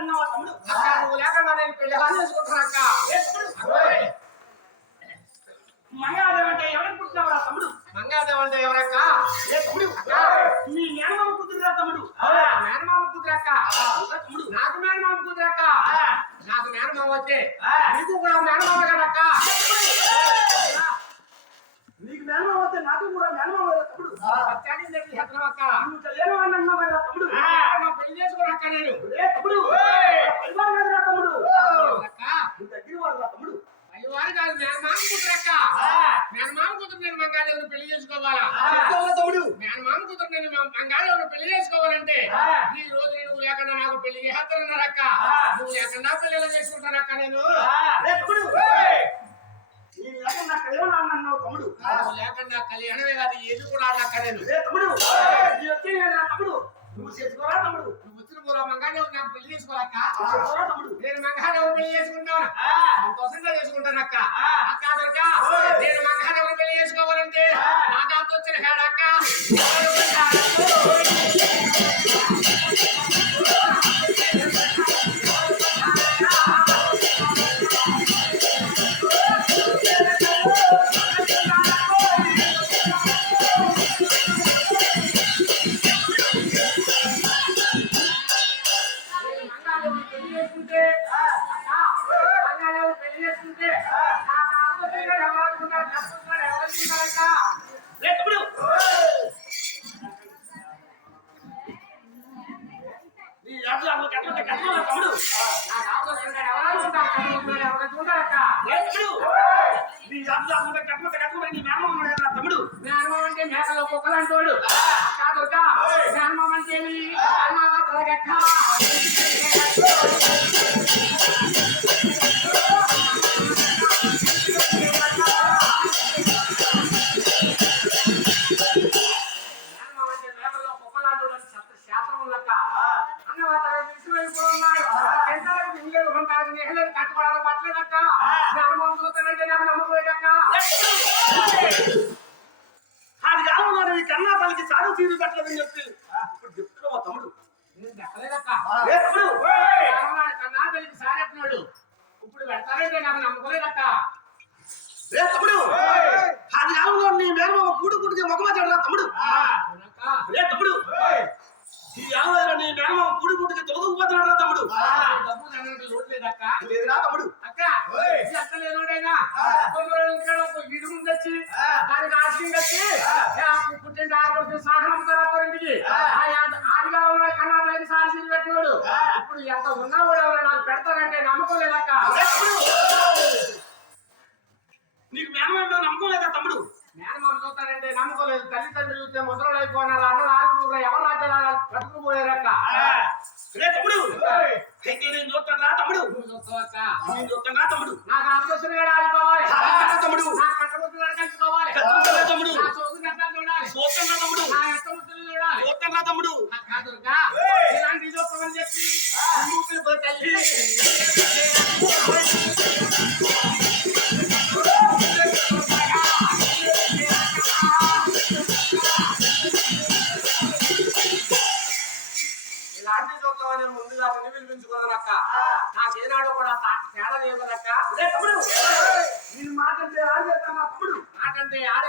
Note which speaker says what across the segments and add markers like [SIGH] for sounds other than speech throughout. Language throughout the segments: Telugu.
Speaker 1: అన్నావా తమ్ముడు
Speaker 2: నువ్వు లేకుండా నేను పెళ్ళి ఎలా చేసుకుంటాను అక్క.
Speaker 1: ఏ తమ్ముడు మంగాదేవి అంటే ఎవరికి పుట్టినావురా తమ్ముడు?
Speaker 2: మంగాదేవి అంటే ఎవరక్క?
Speaker 1: తమ్ముడు నీ మేనమామ కూతురురా తమ్ముడు.
Speaker 2: మేనమామ కూతురక్క
Speaker 1: తమ్ముడు.
Speaker 2: నాకు మేనమామ కూతురక్క నాకు మేనమామ వచ్చే. నీకు కూడా మేనమామ కదక్క
Speaker 1: నీకు మేనమామ వస్తే నాకు కూడా మేనమామ
Speaker 2: చెప్పి చెప్పిన అక్క పెళ్ళి నేను
Speaker 1: తమ్ముడు తమ్ముడు
Speaker 2: అక్క
Speaker 1: నువ్వు దగ్గర వాడురా తమ్ముడు
Speaker 2: అయ్యవారు కాదు మేనమామ కూతురక్క మేనమామ కూతురు నేను మంగాదేవిని పెళ్ళి చేసుకోవాలా
Speaker 1: తమ్ముడు
Speaker 2: మేనమామ కూతురు నేను మా- మంగాదేవిని పెళ్ళి చేసుకోవాలంటే. ఈ రోజు నువ్వు లేకుండా నాకు పెళ్ళి చేస్తానన్నారక్క
Speaker 1: ఆ.
Speaker 2: నువ్వు లేకుండా పెళ్ళి చేసుకుంటానక్క నేను
Speaker 1: నీ లేక నా కళ్యాణం అన్నావు తమ్ముడు.
Speaker 2: నువ్వు లేకుండా కళ్యాణమే కాదు ఏది కూడా
Speaker 1: తమ్ముడు నీ వచ్చి నా తమ్ముడు. నువ్వు చేసుకోరా తమ్ముడు.
Speaker 2: నువ్వు వచ్చిన పూర్వం మంగాదేవి నాకు పెళ్ళి చేసుకోవాలక్క
Speaker 1: తమ్ముడు.
Speaker 2: నేను మంగాదేవి పెళ్ళి చేసుకుంటాను. సంతోషంగా చేసుకుంటానక్క
Speaker 1: ఆ.
Speaker 2: అక్క అదక్క
Speaker 1: ఓయ్.
Speaker 2: నేను మంగాదేవి పెళ్ళి చేసుకోవాలంటే
Speaker 1: ఆ.
Speaker 2: నా కాదు వచ్చిన హేడక్క
Speaker 1: తమ్ముడు? మేనమామ
Speaker 2: అంటే మేకలో కుక్కలు అంటాడు. కాదుక జ్ఞానం అంటే? అన్న తలగక్క.
Speaker 1: అది కాలంలో నీ కన్నా తనకి సాగు తీరు పెట్టలేదని చెప్పి. ఇప్పుడు చెప్తున్నావా తమ్ముడు. తమ్ముడు
Speaker 2: కరోనాడు కన్నా సారెట్టినాడు. ఇప్పుడు పెడతారైతే నాకు నమ్మకలేదక్క.
Speaker 1: తమ్ముడు. అది కాలంలో నీ కూడికి మొగమాచాడు తమ్ముడు.
Speaker 2: అవునక్క.
Speaker 1: ఏ తమ్ముడు. ఈ ఆలోచన నీ మేనమామ కూడి కూడికి తొలగిపోతున్నాడు తమ్ముడు.
Speaker 2: లోటు లేదక్క.
Speaker 1: లేదురా తమ్ముడు.
Speaker 2: ఈ లేనోడైనా కొన్ని రోజుల ఇడుగు తెచ్చి, దానికి ఆశయం కట్టి, పుట్టింటి ఆడపడుచు సాగరం అమ్ముతారు ఇంటికి. ఆదిగా ఉన్న కన్నా తల్లికి సారి సీలు పెట్టినోడు. ఇప్పుడు ఎంత ఉన్నా కూడా ఎవరు నాకు పెడతానంటే నమ్మకం లేదక్క.
Speaker 1: నీకు మేనమామ నమ్మకం లేదా తమ్ముడు?
Speaker 2: మేనమామ చూస్తానంటే నమ్మకం లేదు. తల్లిదండ్రులు చూస్తే ముసలు అయిపోయినారు అన్నలు ఆరుగురు ఎవరు రాజ్యాలు పట్టుకుపోయారక్క
Speaker 1: రే తమ్ముడు. అయితే నేను చూస్తాను రా తమ్ముడు.
Speaker 2: నువ్వు చూస్తావక్క.
Speaker 1: నేను చూస్తాను రా తమ్ముడు.
Speaker 2: నాకు ఆలోచన ఆడుకోవాలి
Speaker 1: తమ్ముడు.
Speaker 2: నా కట్టబుద్ధులు కలుసుకోవాలి
Speaker 1: రా తమ్ముడు.
Speaker 2: నా కట్టాలు చూడాలి?
Speaker 1: చూస్తాను రా తమ్ముడు.
Speaker 2: నా ఇష్టముద్దులు చూడాలి.
Speaker 1: చూస్తాను రా తమ్ముడు.
Speaker 2: కాదుగా ఇలాంటి చూస్తామని చెప్పి తల్లి వినిపించుకున్నానక్క నాకేనాడు కూడా తేడా లేదక్క
Speaker 1: నేను మాట్లాడితే ఆడు చేస్తాను నా తమ్ముడు?
Speaker 2: నాకంటే ఆడ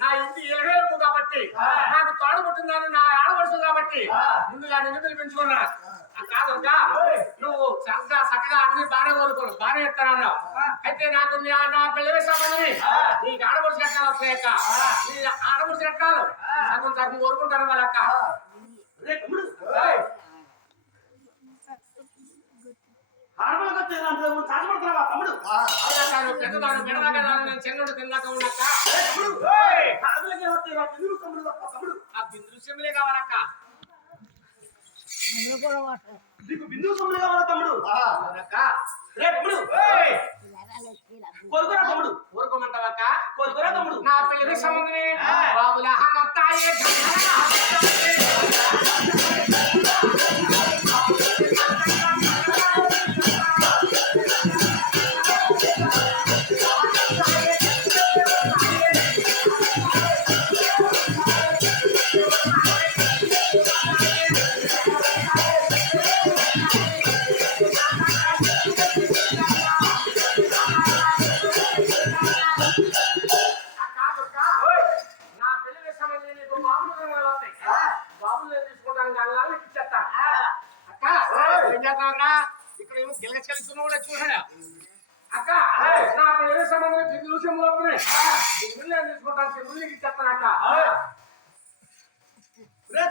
Speaker 2: నా ఇంటి ఎలవేలుపు కాబట్టి నాకు తోడు పుట్టిందని నా ఆడపడుతుంది కాబట్టి ముందుగా నిన్ను పిలిపించుకున్నా కాదుగా నువ్వు చక్కగా చక్కగా అన్ని బాగానే కోరుకోను బాగానే ఇస్తానన్నావు అయితే నాకు నీ ఆ- నా పెళ్ళి సంబంధం నీకు ఆడపడుచు కట్టాలి వస్తాయక్క నీ ఆడపడుచు కట్టాలు. సగం సగం కోరుకుంటాను వాళ్ళక్క
Speaker 1: రే తమ్ముడు ఆడపిల్లకి వచ్చే దాంట్లో నువ్వు సాధ్యపడుతున్నావా తమ్ముడు
Speaker 2: పెద్దదాను పెడదాకా నేను చిన్నడు తిన్నాక ఉన్నక్క
Speaker 1: వస్తే నా పిల్లలు తమ్ముడు.
Speaker 2: ఆ బిందు సిమ్లే కావాలక్క.
Speaker 1: నీకు బిందువు సొమ్ములు కావాలా తమ్ముడు? రే తమ్ముడు. కొడుకురా తమ్ముడు.
Speaker 2: ఊరుకోమంటావక్క
Speaker 1: కొడుకురా తమ్ముడు.
Speaker 2: నా పెళ్ళి సంబంధమే బాబుల హనత్తాయే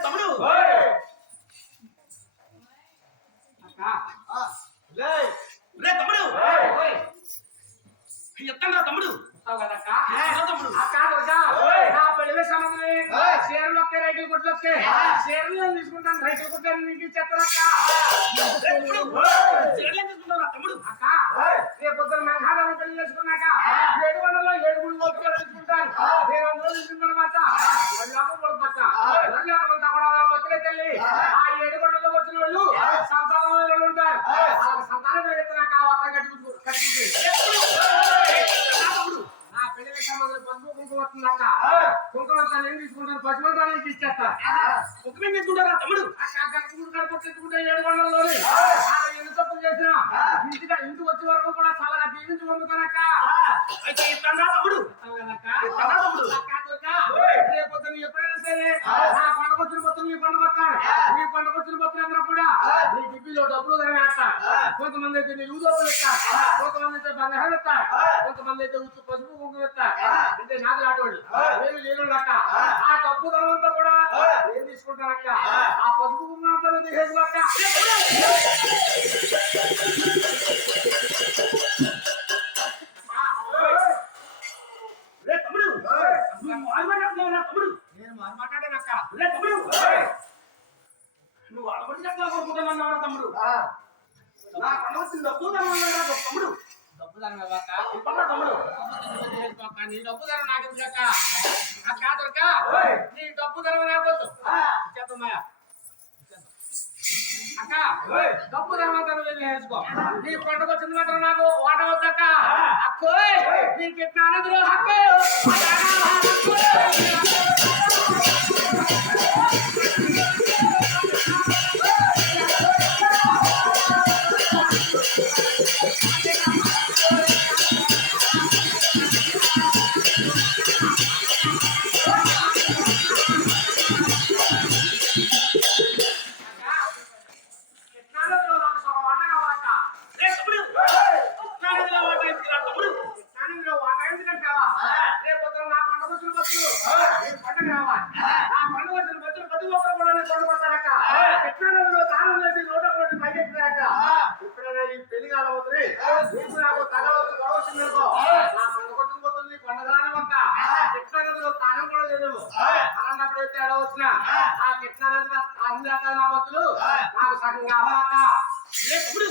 Speaker 1: తమ్ముడు? తమ్ముడు. ఎత్తండి తమ్ముడు.
Speaker 2: వస్తావు కదక్క? నా పెళ్ళి సంబంధమే చీరలు వస్తాయి రైతులు కొట్లు వస్తాయి చీరలు నేను తీసుకుంటాను రైతులు కొట్టాను నీకు ఇచ్చేస్తాను అక్క రేపు పొద్దున మేఘాలను పెళ్ళి చేసుకున్నాక ఏడు వందల ఏడు గుడి గోపురాలు తీసుకుంటాను నేను అందులో తీసుకున్న మాట లోకం పడుతుందక్క లోకంతా కూడా బతులే తల్లి. ఆ. ఏడు కొండల్లో వచ్చిన వాళ్ళు సంతానంలో ఉంటారు. సంతానం కలిగిస్తున్నాక ఆ వస్త్రం కట్టుకుంటూ కట్టుకుంటే
Speaker 1: రా తమ్ముడు
Speaker 2: నా పెళ్ళి సంబంధం కుంకుమ వస్తుందక్క కుంకుమ నేను తీసుకుంటాను పసుపు నీకు ఇచ్చేస్తా.
Speaker 1: ముఖ్యమేం తీసుకుంటావు రా తమ్ముడు.
Speaker 2: అక్క కట్టుకుంటే ఏడు కొండల్లోని. ఎన్ని తప్పులు చేసినా ఇంటికి ఇంటికి వచ్చే వరకు కూడా చాలా దీవించి పంపుతానక్క
Speaker 1: అయితే రా తమ్ముడు. ఎత్తండి రా తమ్ముడు
Speaker 2: రేపొద్దున ఎప్పుడైనా సరే నా పండగొచ్చిన మొత్తం మీ పండుగ మీ మొత్తం అందరూ కూడా మీ డిబ్బీలో డబ్బులు వేస్తారు కొంతమంది అయితే నీ ఇస్తారు. కొంతమంది అయితే బంగారం ఇస్తారు. కొంతమంది అయితే పసుపు కుంకుమ ఇస్తారు. అంటే నాకు లాంటి నేను లేను ఆ డబ్బు ధనమంతా కూడా నేను తీసుకుంటానక్క ఆ పసుపు కుంకుమ అంతా నువ్వు
Speaker 1: కోరుకుంటానన్నావు రా తమ్ముడు. నా పండగ డబ్బు తమ్ముడు తమ్ముడు.
Speaker 2: డబ్బు ధనం ఇవ్వక్క
Speaker 1: ఇవ్వరా తమ్ముడు.
Speaker 2: నీ డబ్బు ధర నాకు ఇవ్వక. ఆ కాదరక నీ డబ్బు ధర రాకపోతు చెప్పమ్మా అక్క డబ్బు ధర మాత్రం వేసుకో నీ పండుగ వచ్చింది మాత్రం నాకు వాట వద్దక్క అక్కోయ్ నీకు ఎట్లా అనేది హక్కు
Speaker 1: రే తమ్ముడు?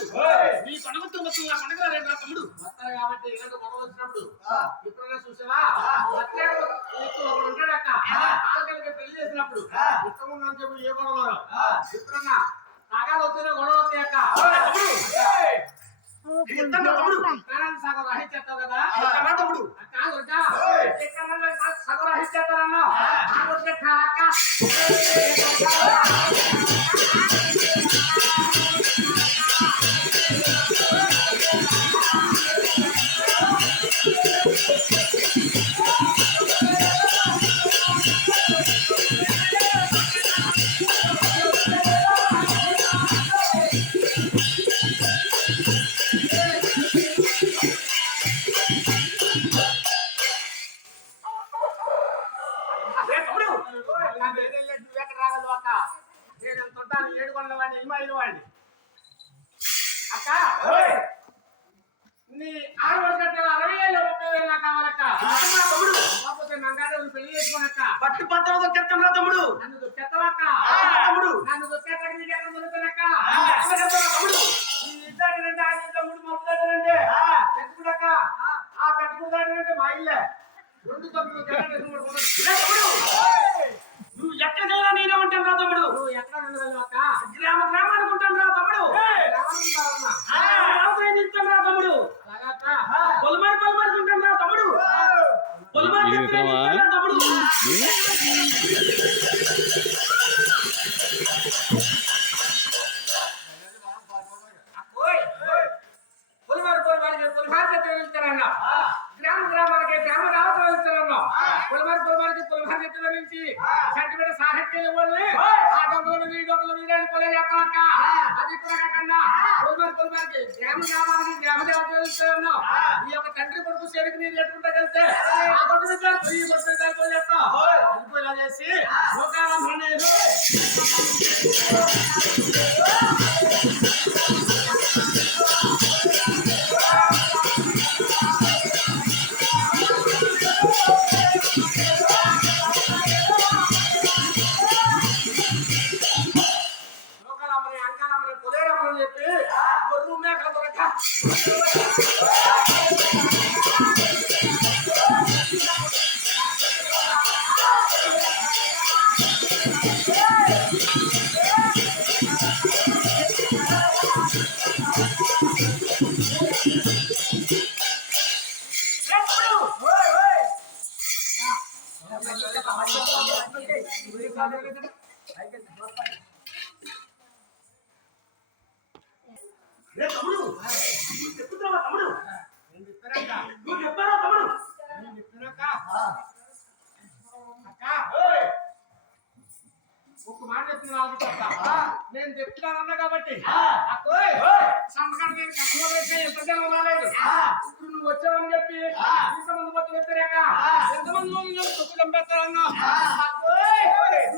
Speaker 1: నీ
Speaker 2: పండగ
Speaker 1: మొత్తం నా పండగ రాలేదు రా తమ్ముడు.
Speaker 2: వస్తారు కాబట్టి ఇలాంటి గొడవ వచ్చినప్పుడు. ఎప్పుడైనా చూసావా? ఒకడు పెళ్ళి చేసినప్పుడు. ఇష్టం చెప్పి ఏ గొడవ రావు. ఎప్పుడన్నా సగాలు వచ్చిన గొడవ
Speaker 1: తమ్ముడు?
Speaker 2: సగం రాహించేస్తావు కదా?
Speaker 1: తమ్ముడు.
Speaker 2: కాదు సగం నాకు వచ్చే అక్క. పెట్టుకుడక్క ఆ పెట్టుకుడు దగ్గరంటే మా ఇల్లే. రెండు
Speaker 1: తమ్ముడు నువ్వు ఎక్కడికైనా నేనే ఉంటాను రా తమ్ముడు.
Speaker 2: నువ్వు ఎక్కడ అక్క
Speaker 1: గ్రామ గ్రామానికి ఉంటాను రా తమ్ముడు. రామయ్య ఇస్తాను రా తమ్ముడు. పొలమారి పొలమారికి ఉంటాను రా తమ్ముడు. పొలమారి తమ్ముడు
Speaker 2: ఓయ్ పులిమారు పులిమారికి పులిమారి వెళ్తారన్న గ్రామ గ్రామానికి గ్రామ రావత వెళ్తారన్న పులిమారి పులిమారికి పులిమారి చెత్త నుంచి సెంటిమీటర్ సాహిత్యం వాళ్ళే ఆ డబ్బులు మీ డబ్బులు మీరని పొలం చేస్తామక్క అది చిత్రంగా కన్నా పొలిమేర పొలిమేరకి గ్రామ గ్రామానికి గ్రామ దేవతలు ఈ యొక్క తండ్రి కొడుకు చేరికి నీరు ఎట్టుకుంటా వెళ్తే ఆ. కొట్టు మీద ఈ కొట్టు మీద పోయి చెప్తాం వెళ్ళిపోయేలా చేసి లోకాలం చెప్పి నేను చెప్తున్నానన్నా కాబట్టి సంతకం నేను కష్టంలో వేస్తే ఎంతసేపు రాలేదు. ఇప్పుడు నువ్వు వచ్చావని చెప్పి ఇంతమంది మొత్తం వచ్చారాక ఎంతమంది నేను తొక్కు నాకు.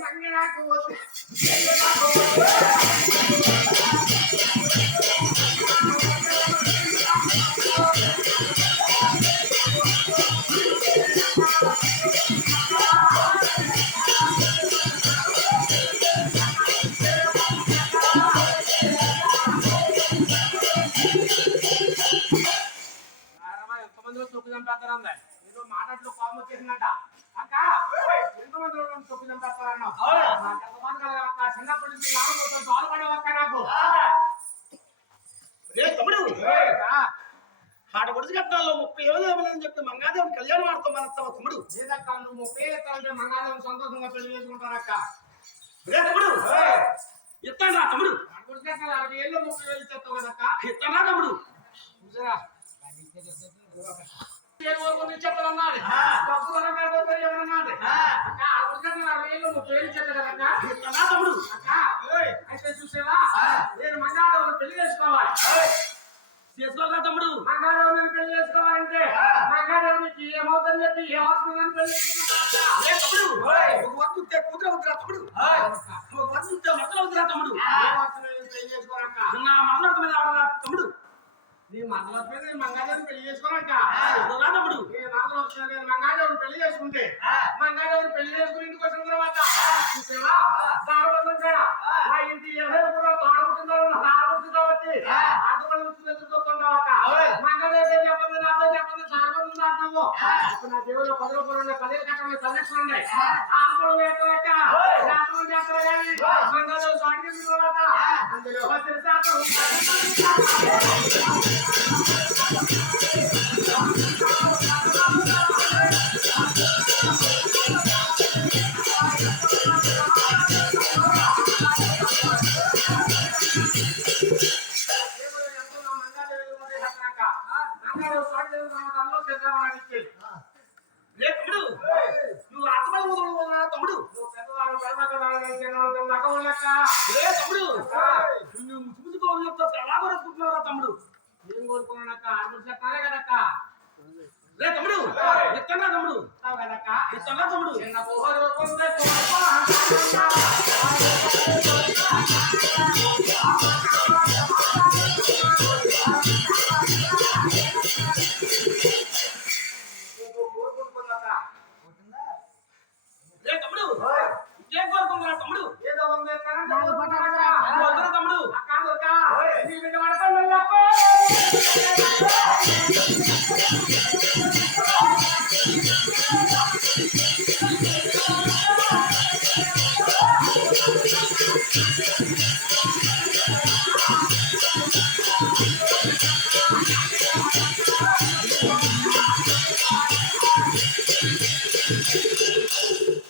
Speaker 2: మంగ నాకు
Speaker 1: ముప్పై ఏళ్ళు ఇవ్వలేదని చెప్పి మంగాదేవుని కళ్యాణం ఆడతాం మన తమ్ముడు.
Speaker 2: లేదక్క నువ్వు ముప్పై ఏళ్ళు ఎత్తాలంటే మంగాదేవం సంతోషంగా పెళ్ళి చేసుకుంటానక్క
Speaker 1: తమ్ముడు ఇస్తాను రా తమ్ముడు.
Speaker 2: అరవై ఏళ్ళు ముప్పై వేలు ఇచ్చేస్తావు కదక్క.
Speaker 1: ఇస్తాను తమ్ముడు.
Speaker 2: చూసారా? ఇచ్చేస్తానన్నాడు డబ్బు ఏమన్నాడు అక్క అనుకుంటున్నా అరవై ఏళ్ళు ముప్పై వేలు ఇచ్చేస్తా కదక్క.
Speaker 1: ఇస్తాను తమ్ముడు.
Speaker 2: అక్క అయితే చూసావా? నేను మంగాదేవుని పెళ్ళి చేసుకోవాలి.
Speaker 1: చేసుకోరా తమ్ముడు?
Speaker 2: మంగాదేవుని పెళ్ళి చేసుకోవాలంటే మంగాదేవునికి ఏమవుతుందని చెప్పి ఏ హాస్పిటల్
Speaker 1: పెళ్ళి తమ్ముడు? ఒక వద్దు ఉంటే కూతురు వద్దురా తమ్ముడు? ఒక ఉంటే
Speaker 2: పెళ్ళి చేసుకోవాలక్క
Speaker 1: నా మీద ఆడరా తమ్ముడు?
Speaker 2: నీ మంగళ మీద నేను మంగాదేవుని పెళ్ళి చేసుకోవాలక్క
Speaker 1: తమ్ముడు.
Speaker 2: నేను మంగళ వచ్చిన నేను మంగాదేవుని పెళ్ళి చేసుకుంటే మంగాదేవుని పెళ్ళి చేసుకుని ఇంటికి వచ్చిన తర్వాత చూసావా? దారుణం కూడా నా ఇంటి ఎవరు కూడా తాడుకుంటున్నారు కాబట్టి ఆటపడి నుంచి ఎదుర్కొంటావక్క మంగదేవి చెప్పండి నా పేరు చెప్పండి చాలా మంది అంటున్నావు ఇప్పుడు నా దేవుడు పది రూపాయలు ఉన్నాయి పదిహేను కట్టలు పది లక్షలు ఉన్నాయి అందులో
Speaker 1: తమ్ముడు.
Speaker 2: ఏం కోరుకున్నానక్క చెప్పాలే కదక్క?
Speaker 1: రే తమ్ముడు. ఇస్తానా తమ్ముడు.
Speaker 2: కదక్క
Speaker 1: ఇస్తానా తమ్ముడు.
Speaker 2: చిన్న పోహరు కొంటే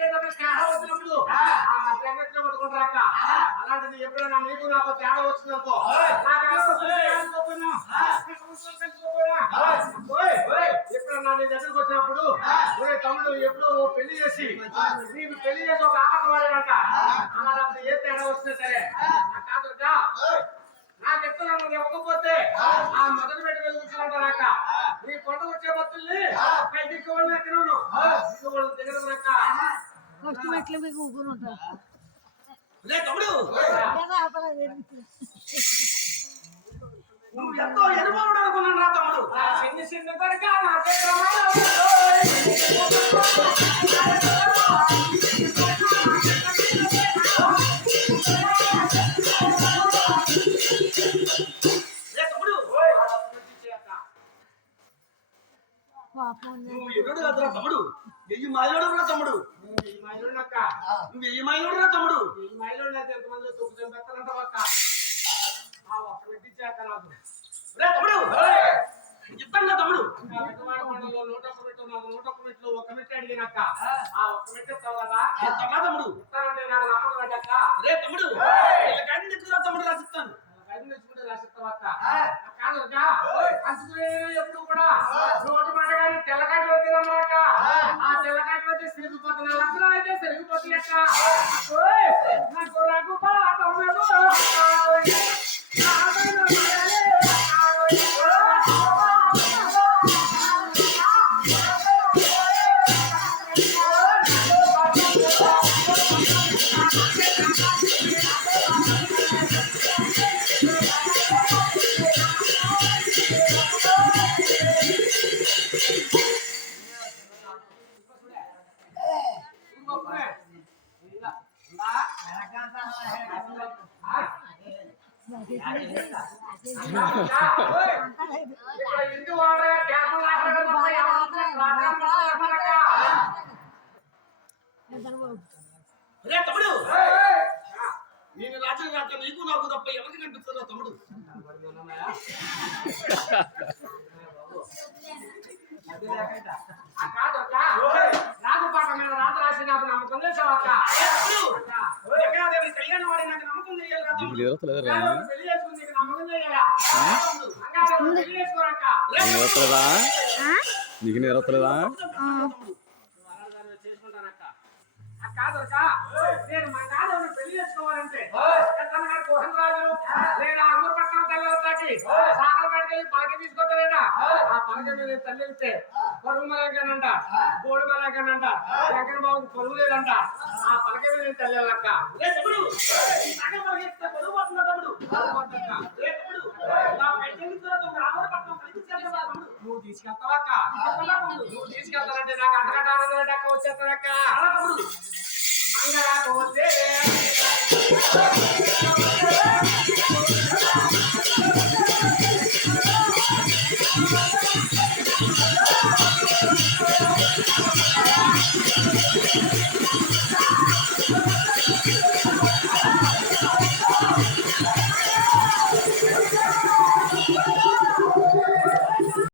Speaker 2: తేడా వచ్చినప్పుడు ఆ. మధ్య పట్టుకుంటారక్క అలాంటిది ఎప్పుడైనా నీకు నాకు తేడా వచ్చిందనుకో. ఎప్పుడన్నా నీ దగ్గరకు వచ్చినప్పుడు తమ్ముడు ఎప్పుడో పెళ్ళి చేసి నీకు పెళ్ళి చేసి ఒక ఆపట వాడేదంట అలాంటప్పుడు ఏ తేడా వచ్చినా సరే కాదుగా నాకు ఎత్తున్నా నువ్వు ఇవ్వకపోతే ఆ మొదటి పెట్టి వెలుగుతున్నాక నీ కొండ వచ్చే బతుల్ని పైకి వాళ్ళని ఎక్కడను వాళ్ళు దగ్గర అక్క
Speaker 3: కొట్టి మెట్లు మీకు ఊగురు ఉంటారు
Speaker 1: నువ్వు ఎంతో అనుకున్నాను రా తమ్ముడు.
Speaker 2: చిన్న చిన్న తరక నా
Speaker 1: తమ్ముడు. తమ్ముడు రాసిస్తాను.
Speaker 2: ఎప్పుడు కూడా? నోటి మాట కానీ తెల్లకాయలు తినమాక ఆ. తెల్లకాయలు వచ్చి సిరిగిపోతున్న లక్షణాలు అయితే సిరిగిపోతుంది
Speaker 1: తమ్ముడు! నేను రాత్రి రాత్రి నీకు నాకు తప్ప ఎవరికి కనిపిస్తుందా తమ్ముడు?
Speaker 2: రాజు పాట మీద రాత రాసి నాకు నమ్మకం లేచావక్క
Speaker 1: కళ్యాణం వాడి నాకు నమ్మకం చేయాలి రా
Speaker 2: నీకు నమ్మకం చేయాలా చేసుకుంటానక్క నేను మా పెళ్ళి చేసుకోవాలంటే పెద్దన్న కోహన్ రాజు నేను అమరపట్నం తల్లి సాగర పలక తీసుకొస్తారేట ఆ పలక మీద తల్లి వెళ్తే పరుగు మలకనంట గోడు మలకనంట వెంకట బాబుకి పరుగు లేదంట ఆ పలక మీద తల్లి వెళ్ళక్క
Speaker 1: రే తమ్ముడు ఈ సంగతి మనకి చెప్తే పొడుగు పోతుందా తమ్ముడు రే తమ్ముడు నా పైకి తమ్ముడు ఆమరపట్నం కలిసి చేద్దాం తమ్ముడు
Speaker 2: నువ్వు తీసుకెళ్తావక్క నువ్వు తీసుకెళ్తానంటే నాకు అంతకంటే ఆనందం [LAUGHS]